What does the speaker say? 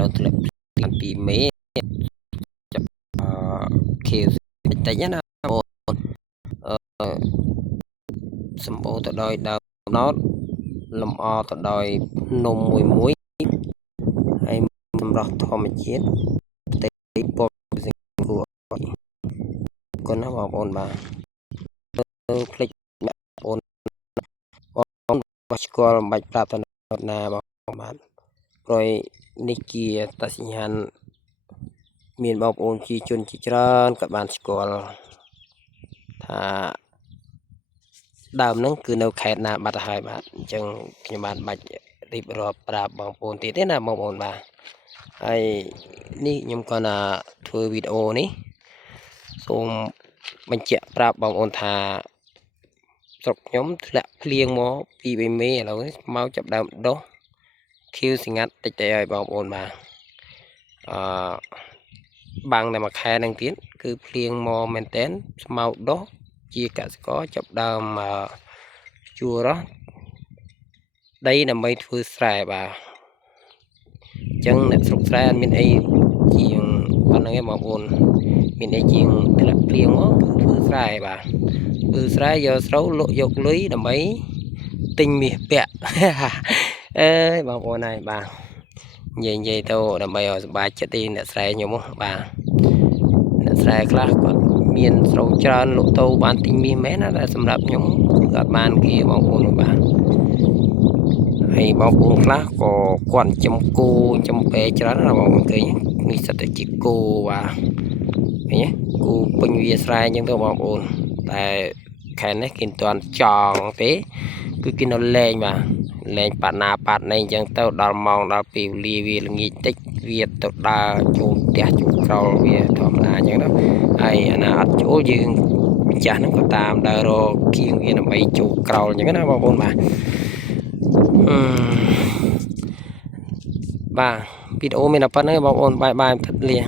เราตลับlàmពីមេចាប់ខៀវតិចណាអឺសម្បូរទៅដោយដើមណោតលំអទៅដោយនំមួយហើយសម្រស់ធម្មជាតិផ្ទៃពណ៌គួរគុណណាបងប្អូនបាទភ្លេចបងប្អូនស្គាល់មិនបាច់ប្រាប់ទៅណាបងបាទព្រោះនេះជាតសញ្ញាណមានបងប្អូនជាជនជាច្រើនក៏បានស្គាល់ថាដើមហ្នឹងគឺនៅខេត្តណាបាត់ហើយបាទអញ្ចឹងខ្ញុំបានបាច់រៀបរាប់ប្រាប់បងប្អូនទៀតទេណាបងប្អូនបាទហើយនេះខ្ញុំក៏ណាធ្វើវីដេអូនេះសូមបញ្ជាក់ប្រាប់បងប្អូនថាស្រុកខ្ញុំធ្លាក់ភ្លៀងមកពី3មេឥឡូវមកចាប់ដើមដុះខៀវស្ងាត់តិចទៅហើយបងប្អូនបាទបាំងតែមួយខែនឹងទៀតគឺភ្លៀងមកមែនតែនស្មៅដុះជាកសិករចាប់ដើមជួរដីដើម្បីធ្វើស្រែបាទអញ្ចឹងអ្នកស្រុកស្រែអត់មានអីជាងប៉ុណ្្នឹងឯងបងប្អូនមានអីជាងធ្លាក់ភ្លៀងមកគឺធ្វើស្រែបាទធ្វើស្រែយកស្រូវលក់យកលុយដើម្បីទិញមាសពាក់អើយបងប្អូនហើយបាទនិយាយទៅដើម្បីឲ្យសប្បាយចិត្តទេអ្នកស្រែខ្ញុំបាទអ្នកស្រែខ្លះគាត់មានស្រូវច្រើនលក់ទៅបានទិញមាសមែនណាតែសម្រាប់ខ្ញុំគាត់បានគេបងប្អូនបាទហើយបងប្អូនខ្លះក៏គាត់ចំគោចំពេច្រើនណាបងប្អូនឃើញនេះសិតតែជាគោបាទឃើញទេគោពេញវាស្រែអញ្ចឹងទៅបងប្អូនតែខែនេះគេមិនទាន់ចង់ទេគឺគេនៅលេងបាទលេងប៉ាណាប៉ាត់ណៃអញ្ចឹងទៅដល់ម៉ោងដល់ពេលវេលាវាល្ងាចតិចវាទៅដើរចូលផ្ទះចូលក្រោលវាធម្មតាអញ្ចឹងទៅហើយអាណាអត់ចូលយើងម្ចាស់ហ្នឹងក៏តាមដើររកគៀងវាដើម្បីចូលក្រោលអញ្ចឹងណាបងប្អូនបាទបាទវីដេអូមានតែប៉ុណ្្នឹងបងប្អូនបាយទឹកលា